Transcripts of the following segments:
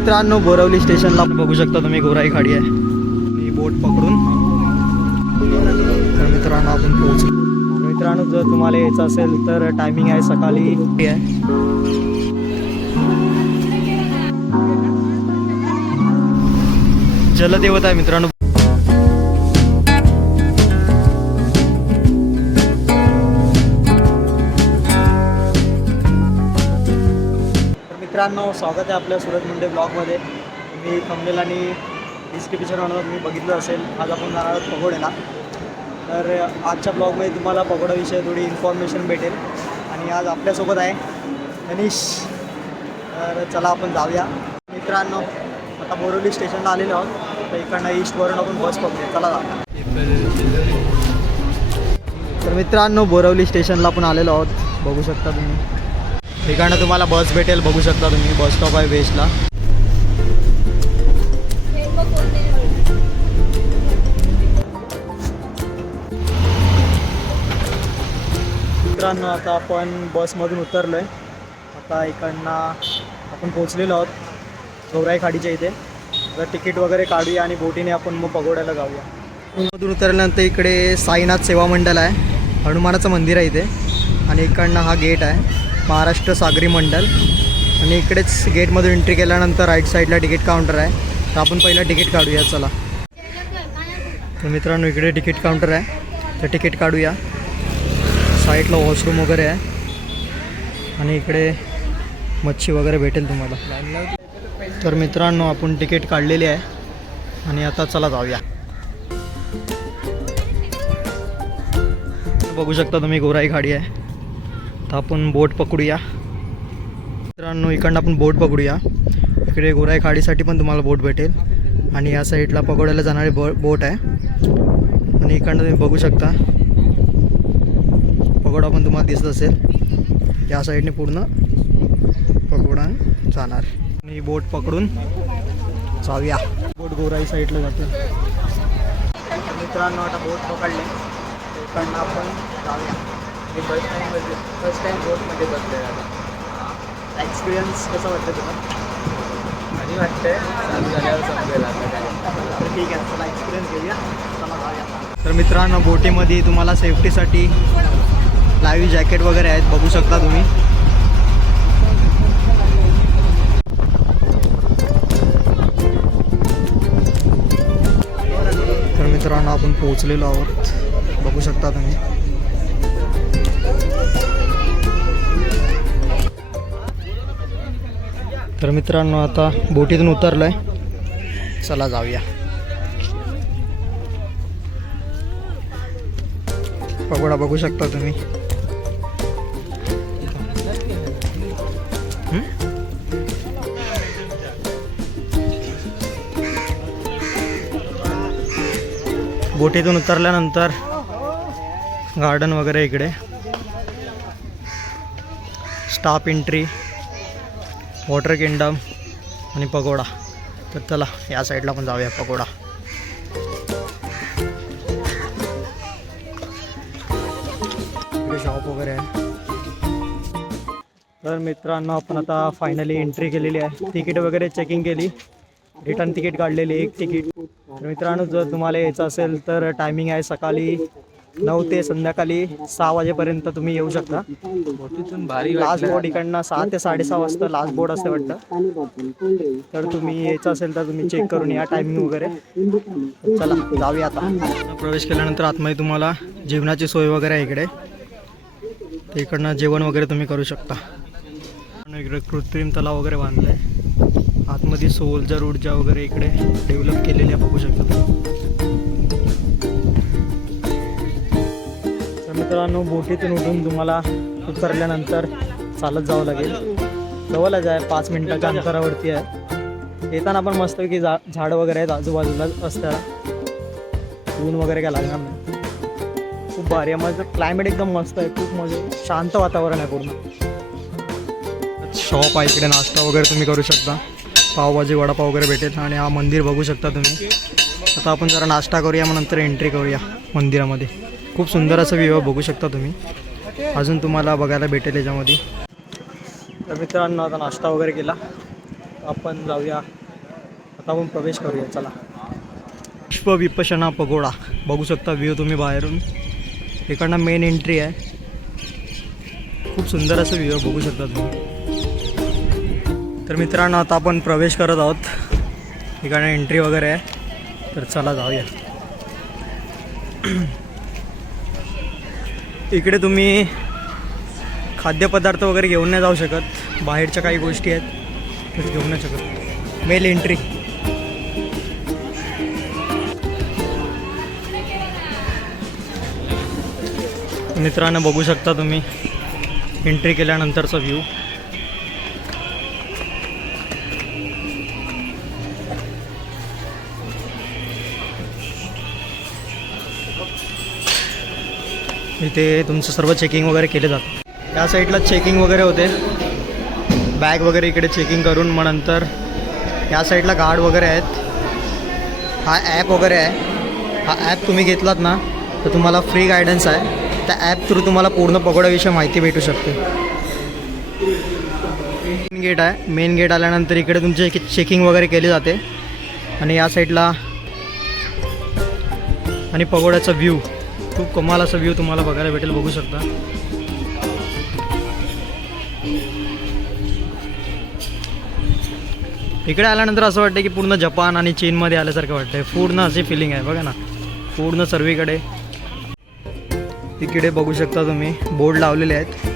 मित्रांनो बोरवली स्टेशनला बघू शकता तुम्ही गोराई खाडी आहे. मी बोट पकडून तर मित्रांनो आपण पोहोचलो. मित्रांनो जर तुम्हाला यायचं असेल तर टायमिंग आहे सकाळी. आहे जलदेवता आहे मित्रांनो. मित्रांनो स्वागत आहे आपल्या सुरत मुंडे ब्लॉगमध्ये. मी थंबनेल आणि डिस्क्रिप्शन तुम्ही बघितलं असेल. आज आपण जाणार आहोत पगोड्याला. तर आजच्या ब्लॉगमध्ये तुम्हाला पगोडाविषयी थोडी इन्फॉर्मेशन भेटेल. आणि आज आपल्यासोबत आहे गणेश. तर चला आपण जाऊया. मित्रांनो आता बोरवली स्टेशनला आलेलो आहोत. तर इकडनं ईस्टवरून आपण बस पकडू चला जाऊया तर मित्रांनो बोरवली स्टेशनला पण आलेलो आहोत. बघू शकता तुम्ही. ठिकाणं तुम्हाला बस भेटेल बघू शकता तुम्ही बस स्टॉप आहे वेस्टला मित्रांनो आता आपण बसमधून उतरलो आहे आता इकडनं आपण पोचलेलो आहोत गौराई खाडीच्या इथे. तर तिकीट वगैरे काढूया आणि बोटीने आपण मग पगोड्याला जाऊया. मधून उतरल्यानंतर इकडे साईनाथ सेवा मंडळ आहे. हनुमानाचं मंदिर आहे इथे. आणि इकडनं हा गेट आहे. महाराष्ट्र सागरी मंडळ आणि इकडेच गेटमधून एंट्री केल्यानंतर राईट साईडला तिकीट काउंटर आहे. तर आपण पहिला तिकीट काढूया चला. तर मित्रांनो इकडे तिकीट काउंटर आहे. तर तिकीट काढूया. साईडला वॉशरूम वगैरे आहे. आणि इकडे मच्छी वगैरे भेटेल तुम्हाला. तर मित्रांनो आपण तिकीट काढलेली आहे. आणि आता चला जाऊया. बघू शकता तुम्ही गोराई खाडी आहे. तर आपण बोट पकडूया. मित्रांनो इकडनं आपण बोट पकडूया. इकडे गोराई खाडीसाठी पण तुम्हाला बोट भेटेल. आणि या साईडला पकडायला जाणारी बो बोट आहे. आणि इकडनं तुम्ही बघू शकता. पकोडा पण तुम्हाला दिसत असेल. या साईडने पूर्ण पकोडा जाणार. आणि बोट पकडून जाऊया. बोट गोराई साईडला जाते. मित्रांनो आता बोट पकडले. इकडनं आपण जाऊया. मी फर्स्ट टाइम फर्स्ट टाइम बोटमध्ये बसले एक्सपिरियन्स कसा वाटतं तुला? आणि वाटतंय. चालू झाल्यावर समजेल आता काय. तर ठीक आहे चला एक्सपिरियन्स घेऊया. चला जाऊया. तर मित्रांनो बोटीमध्ये तुम्हाला सेफ्टीसाठी लाईव्ह जॅकेट वगैरे आहेत बघू शकता तुम्ही. तर मित्रांनो आपण पोहोचलेलो आहोत. बघू शकता तुम्ही. तर मित्रांनो आता बोटीतून उतरलो आहे चला जाऊया. पगोडा बघू शकता तुम्ही. बोटीतून उतरल्यानंतर गार्डन वगैरे इकडे. स्टाफ एंट्री वॉटर किंगडम आणि पगोडा. तर चला या साईडला पण जाऊया पगोडा. शॉप वगैरे आहे. तर मित्रांनो आपण आता फायनली एंट्री केलेली आहे. तिकीट वगैरे चेकिंग केली. रिटर्न तिकीट काढलेली एक तिकीट तर मित्रांनो जर तुम्हाला यायचं असेल तर टायमिंग आहे सकाळी नऊ ते संध्याकाळी सहा वाजेपर्यंत तुम्ही येऊ शकता. भारी लास्ट बोर्ड इकडनं सहा ते साडेसहा वाजता लास्ट बोर्ड असते वाटतं. तर तुम्ही यायचं असेल तर तुम्ही चेक करून या टायमिंग वगैरे. चला जाऊया आता. प्रवेश केल्यानंतर आतमध्ये तुम्हाला जेवणाची सोय वगैरे आहे इकडे. तर इकडनं जेवण वगैरे तुम्ही करू शकता. इकडे कृत्रिम तलाव वगैरे बांधलाय. आतमध्ये सोलजर ऊर्जा वगैरे इकडे डेव्हलप केलेली आहे बघू शकता मित्रांनो बोटीतून उठून तुम्हाला उतरल्यानंतर चालत जावं लागेल. जवळच आहे पाच मिनिटाच्या अंतरावरती आहे. येताना पण मस्त की झा झाडं वगैरे आहेत आजूबाजूला रस्त्याला ऊन वगैरे काय लागणार नाही. खूप भारी आहे. माझं क्लायमेट एकदम मस्त आहे. खूप मजे शांत वातावरण आहे पूर्ण. शॉप आहे इकडे नाश्ता वगैरे तुम्ही करू शकता. पावभाजी वडापाव वगैरे भेटेल. आणि हा मंदिर बघू शकता तुम्ही. आता आपण जरा नाश्ता करूया मग नंतर एंट्री करूया मंदिरामध्ये. खूप सुंदर असं विवाह बघू शकता तुम्ही. अजून तुम्हाला बघायला भेटेल याच्यामध्ये. तर मित्रांनो आता नाश्ता वगैरे केला. आपण जाऊया. आता आपण प्रवेश करूया. चला. विश्व विपशना पगोडा. बघू शकता व्ह्यू तुम्ही बाहेरून. इकडनं मेन एंट्री आहे. खूप सुंदर असं व्ह्यू बघू शकता तुम्ही. तर मित्रांनो आता आपण प्रवेश करत आहोत. इकडनं एंट्री वगैरे आहे. तर चला जाऊया. इकडे तुम्ही खाद्यपदार्थ वगैरे घेऊन नाही जाऊ शकत. बाहेरच्या काही गोष्टी आहेत तर घेऊन नाही शकत. मेल एंट्री मित्रांनो बघू शकता तुम्ही. एंट्री केल्यानंतरचा व्ह्यू इथे तुमचं सर्व चेकिंग वगैरे केले जातं. या साईडला चेकिंग वगैरे होते. बॅग वगैरे इकडे चेकिंग करून मग नंतर या साईडला गार्ड वगैरे आहेत. हा ॲप वगैरे आहे. हा ॲप तुम्ही घेतलात ना तर तुम्हाला फ्री गायडन्स आहे. त्या ॲप थ्रू तुम्हाला पूर्ण पगोड्याविषयी माहिती भेटू शकते. मेन गेट आहे. मेन गेट आल्यानंतर इकडे तुमचे चेकिंग वगैरे केली जाते. आणि या साईडला आणि पगोड्याचा व्ह्यू खूप कमाल असा व्ह्यू तुम्हाला बघायला भेटेल बघू शकता. इकडे आल्यानंतर असं वाटतं की पूर्ण जपान आणि चीनमध्ये आल्यासारखं वाटतंय. पूर्ण अशी फिलिंग आहे बघा ना. पूर्ण सर्वीकडे. इकडे बघू शकता तुम्ही बोर्ड लावलेले आहेत.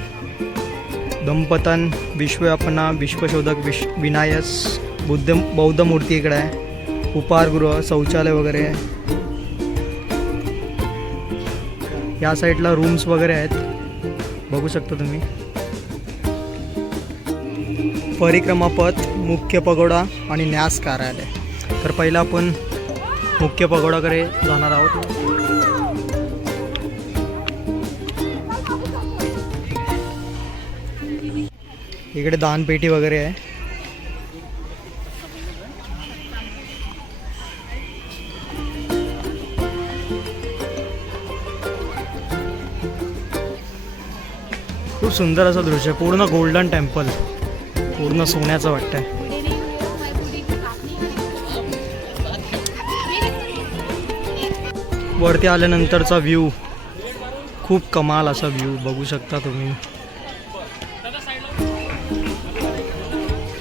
दंपतन विश्वयापना विश्वशोधक विश विनायस बुद्ध बौद्ध मूर्ती इकडे आहे. उपहारगृह शौचालय वगैरे. आहे या साईडला रूम्स वगैरे आहेत. बघू शकता तुम्ही. परिक्रमा पथ मुख्य पगोडा आणि न्यास कार्यालय. तर पहिला आपण मुख्य पगोडाकडे जाणार आहोत. इकडे दानपेटी वगैरे आहे. खूप सुंदर असं दृश्य आहे. पूर्ण गोल्डन टेम्पल. पूर्ण सोन्याचं वाटतंय. वरती आल्यानंतरचा व्ह्यू खूप कमाल असा व्ह्यू बघू शकता तुम्ही.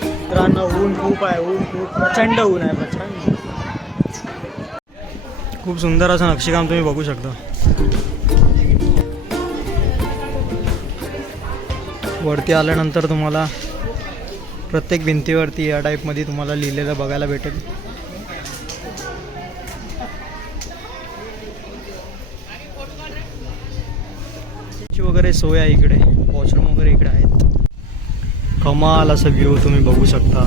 मित्रांनो ऊन खूप आहे. ऊन खूप प्रचंड ऊन आहे. प्रचंड. खूप सुंदर असं नक्षीकाम तुम्ही बघू शकता. वरती आल्यानंतर तुम्हाला प्रत्येक भिंतीवरती या टाईपमध्ये तुम्हाला लिहिलेलं बघायला भेटेल. वगैरे सोय आहे इकडे. वॉशरूम वगैरे इकडे आहेत. कमाल असं व्ह्यू तुम्ही बघू शकता.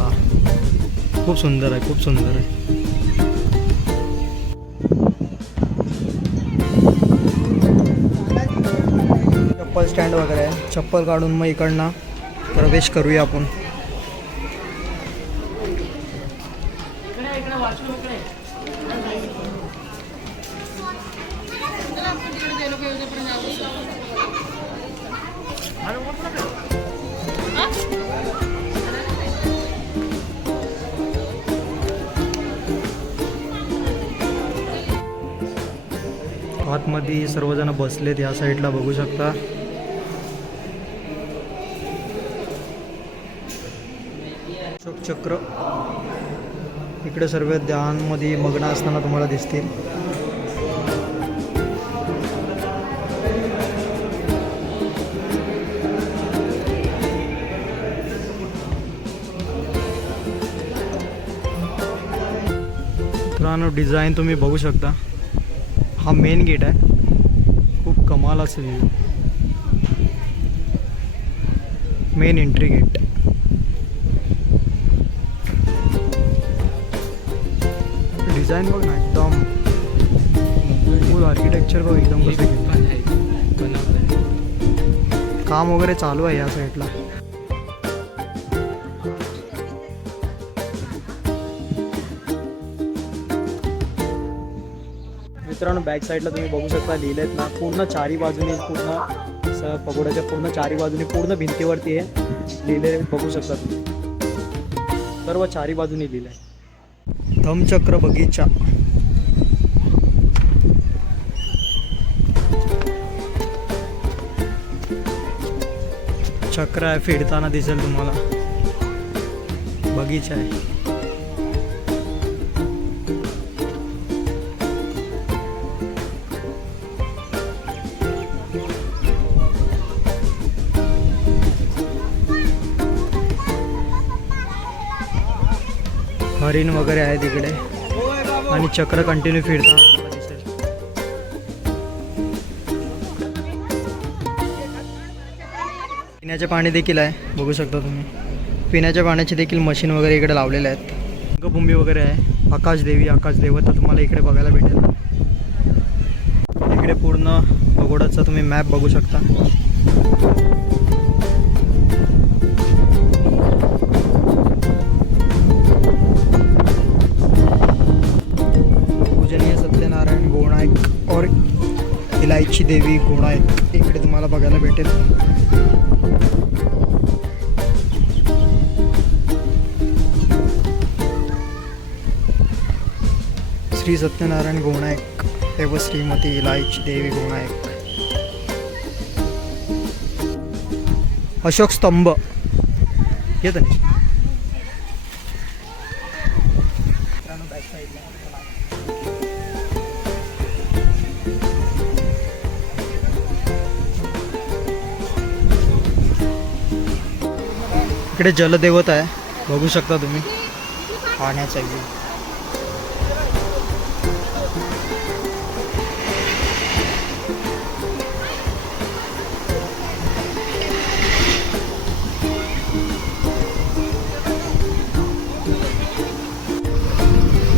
खूप सुंदर आहे खूप सुंदर आहे. स्टँड वगैरे आहे. चप्पल काढून मग इकडनं प्रवेश करूया आपण. आतमध्ये सर्वजण बसलेत या साईडला बघू शकता. चक्र. इकडे सर्व ध्यानमध्ये मग्न असताना तुम्हाला दिसतील. मित्रांनो डिझाईन तुम्ही बघू शकता. हा मेन गेट आहे. खूप कमाल असेल. मेन एंट्री गेट डिझाईन बघ ना एकदम फुल आर्किटेक्चर बघ एकदम कसं काम वगैरे चालू आहे या साईडला मित्रांनो बॅक साईडला तुम्ही बघू शकता लिहिलेत ना पूर्ण चारी बाजूने पूर्ण पगोड्याच्या पूर्ण चारी बाजूने पूर्ण भिंतीवरती आहे. लिहिले बघू शकता तुम्ही. सर्व चारी बाजूनी लिहिलं आहे धमचक्र बगीचा. चक्र आहे फिरताना दिसेल तुम्हाला. बगीचा आहे. हरिण वगैरे आहे तिकडे. आणि चक्र कंटिन्यू फिरतात पिण्याचे पाणी देखील आहे. बघू शकता तुम्ही. पिण्याच्या पाण्याचे देखील मशीन वगैरे इकडे लावलेले आहेत. रंगभूमी वगैरे आहे. आकाशदेवी आकाश देवता तुम्हाला इकडे बघायला भेटेल. इकडे पूर्ण बगोडाचा तुम्ही मॅप बघू शकता. इलायची देवी आहेत इकडे तुम्हाला बघायला भेटेल. श्री सत्यनारायण गोणायक एव श्रीमती इलायची देवी गोणायक. अशोक स्तंभ. येत नाही इकडे जलदेवता आहे. बघू शकता तुम्ही. पाण्याचा व्ह्यू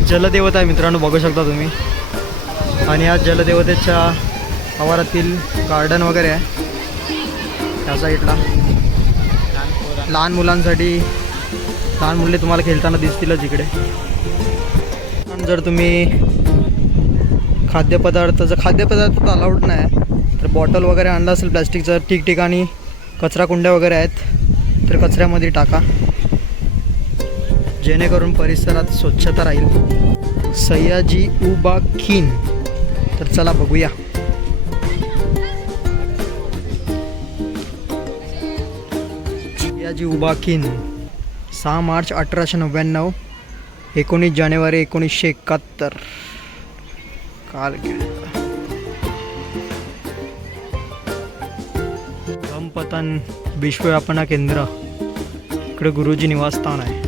जलदेवता आहे मित्रांनो बघू शकता तुम्ही. आणि या जलदेवतेच्या आवारातील गार्डन वगैरे आहे. त्या साईडला लहान मुलांसाठी लहान मुले तुम्हाला खेळताना दिसतीलच इकडे. पण जर तुम्ही खाद्यपदार्थ जर खाद्यपदार्थ तर अलाउड नाही. तर बॉटल वगैरे आणलं असेल प्लॅस्टिकचं ठिकठिकाणी कचरा कुंड्या वगैरे आहेत तर कचऱ्यामध्ये टाका. जेणेकरून परिसरात स्वच्छता राहील. सयाजी उबा खीन तर चला बघूया. सयाजी उबाकिन सहा मार्च अठराशे नव्याण्णव एकोणीस जानेवारी एकोणीसशे एकाहत्तर. काल धमपतन विश्वव्यापना केंद्र. इकडे गुरुजी निवासस्थान आहे.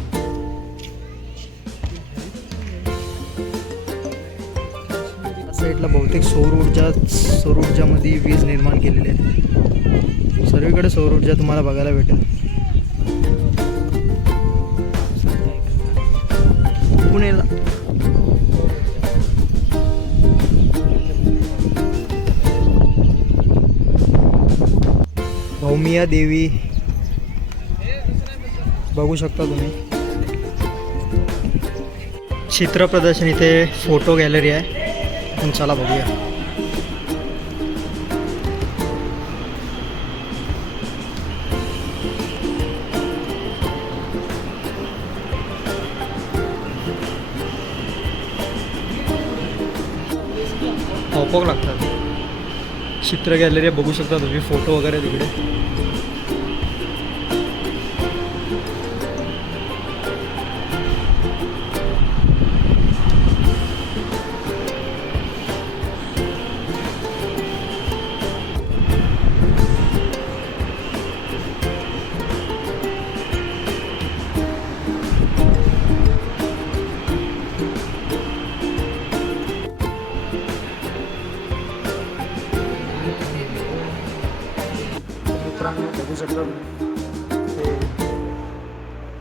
साईडला बहुतेक सौर ऊर्जा सौर ऊर्जामध्ये वीज निर्माण केलेली आहे. सर्वीकडे सौर ऊर्जा तुम्हाला बघायला भेटेल. मिया देवी. बघू शकता तुम्ही. चित्र प्रदर्शन इथे फोटो गॅलरी आहे. आपण चला बघूया. लागतात. चित्र गॅलरी बघू शकता तुम्ही फोटो वगैरे तिकडे.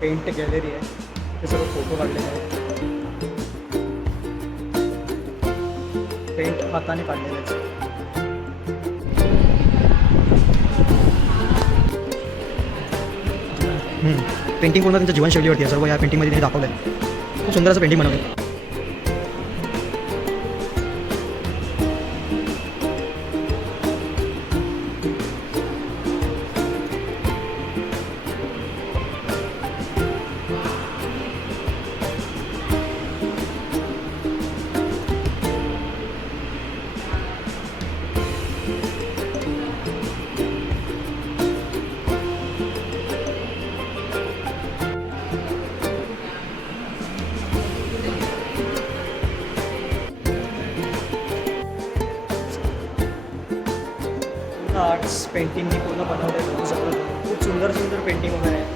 पेंट गॅलरी आहे ते सगळं फोटो काढलेले आहेत पेंट हाताने काढलेले आहेत पेंटिंग पूर्ण त्यांच्या जीवनशैलीवरती आहे सर्व या पेंटिंगमध्ये त्यांनी दाखवलं आहे खूप सुंदर असं पेंटिंग बनवलं आहे पेंटिंगनी पूर्ण बनवलं बघू शकता. खूप सुंदर सुंदर पेंटिंग वगैरे आहे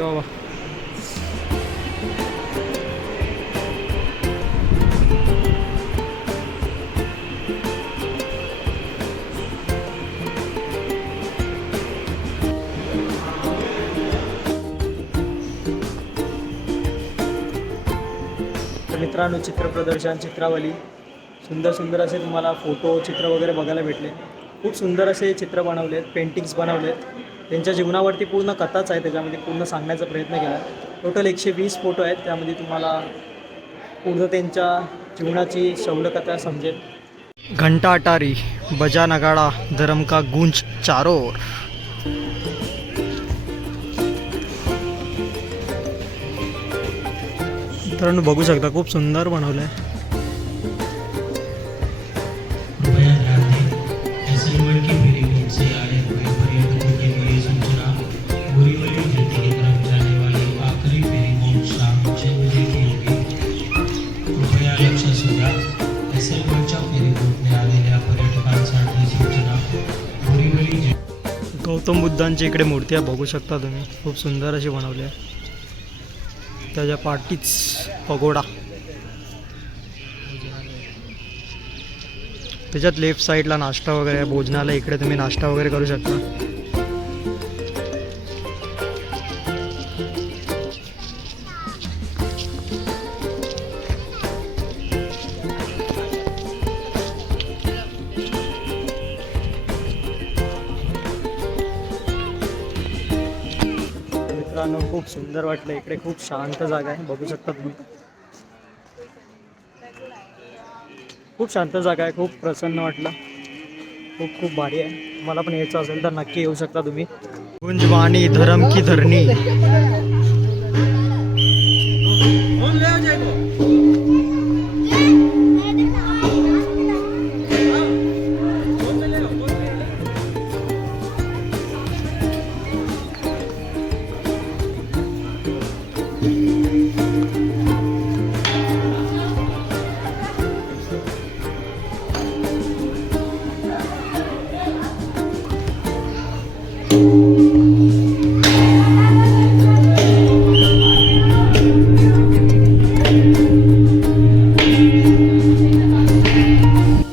बाबा मित्रांनो चित्र प्रदर्शन चित्रावली. सुंदर सुंदर असे तुम्हाला फोटो चित्र वगैरे बघायला भेटले. खूप सुंदर असे चित्र बनवले आहेत पेंटिंग्स बनवले आहेत त्यांच्या जीवनावरती पूर्ण कथाच आहे त्याच्यामध्ये पूर्ण सांगण्याचा प्रयत्न केला. टोटल एकशे वीस फोटो आहेत त्यामध्ये तुम्हाला पूर्ण त्यांच्या जीवनाची शौलकथा समजेल. घंटा अटारी बजा नगाडा धरमका गुंज चारोर. मित्रांनो बघू शकता खूप सुंदर बनवलं आहे गौतम बुद्धांची इकडे मूर्ती बघू शकता तुम्ही. खूप सुंदर अशी बनवली आहे. त्याच्या पाठीच पगोडा. त्याच्यात लेफ्ट साईडला नाश्ता वगैरे भोजनाला इकडे तुम्ही नाश्ता वगैरे करू शकता. खूप सुंदर वाटलं. इकडे खूप शांत जागा आहे. बघू शकता तुम्ही. खूप शांत जागा आहे. खूप प्रसन्न वाटलं. खूप खूप भारी आहे. तुम्हाला पण यायचं असेल तर नक्की येऊ शकता तुम्ही. गुंजवाणी धरम की धरणी.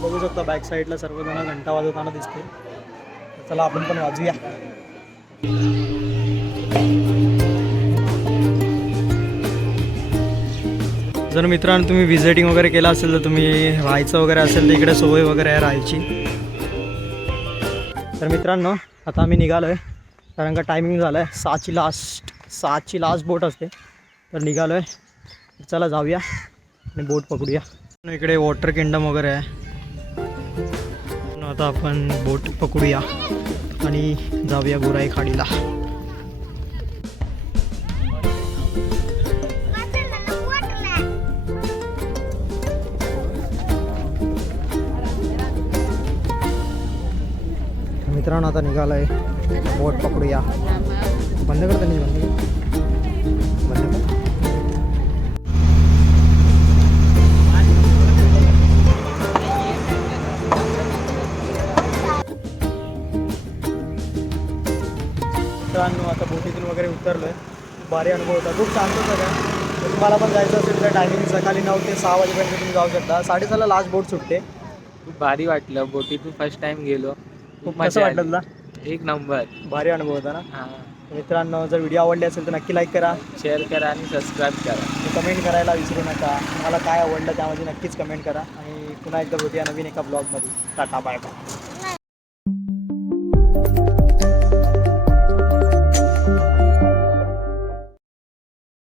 बघू शकता बॅक साईडला सर्वजण घंटा वाजवताना दिसते चला आपण पण वाजूया. जर मित्रांनो तुम्ही व्हिजिटिंग वगैरे केलं असेल तर तुम्ही राहायचं वगैरे असेल तर इकडे सोय वगैरे आहे राहायची. तर मित्रांनो आता आम्ही निघालो आहे कारण का टायमिंग झालं आहे सहाची लास्ट सहाची लास्ट बोट असते. तर निघालो आहे चला जाऊया आणि बोट पकडूया. इकडे वॉटर किंगडम वगैरे आहे. आता आपण बोट पकडूया आणि जाऊया गोराई खाडीला मित्रांनो आता निघालो आहे बोट पकडूया. बंद करता नाही बंद कर बंद कर मित्रांनो आता बोटीतून वगैरे उतरलो आहे भारी अनुभव होता. खूप शांत सगळं तर तुम्हाला पण जायचं असेल तर टायमिंग सकाळी नऊ ते सहा वाजेपर्यंत तुम्ही जाऊ शकता. साडेसहाला लास्ट बोट सुटते. खूप भारी वाटलं. बोटीतून फर्स्ट टाइम गेलो. खूप कसं मजा वाटलं आली. तुला? एक नंबर. भारी अनुभव होता ना? हां. तर मित्रांनो जर व्हिडिओ आवडले असेल तर नक्की लाईक करा. शेअर करा आणि सबस्क्राईब करा. कमेंट करायला विसरू नका. तुम्हाला काय आवडलं त्यामध्ये नक्कीच कमेंट करा. आणि पुन्हा एकदा भेटूया नवीन एका ब्लॉगमध्ये टाटा बाय बाय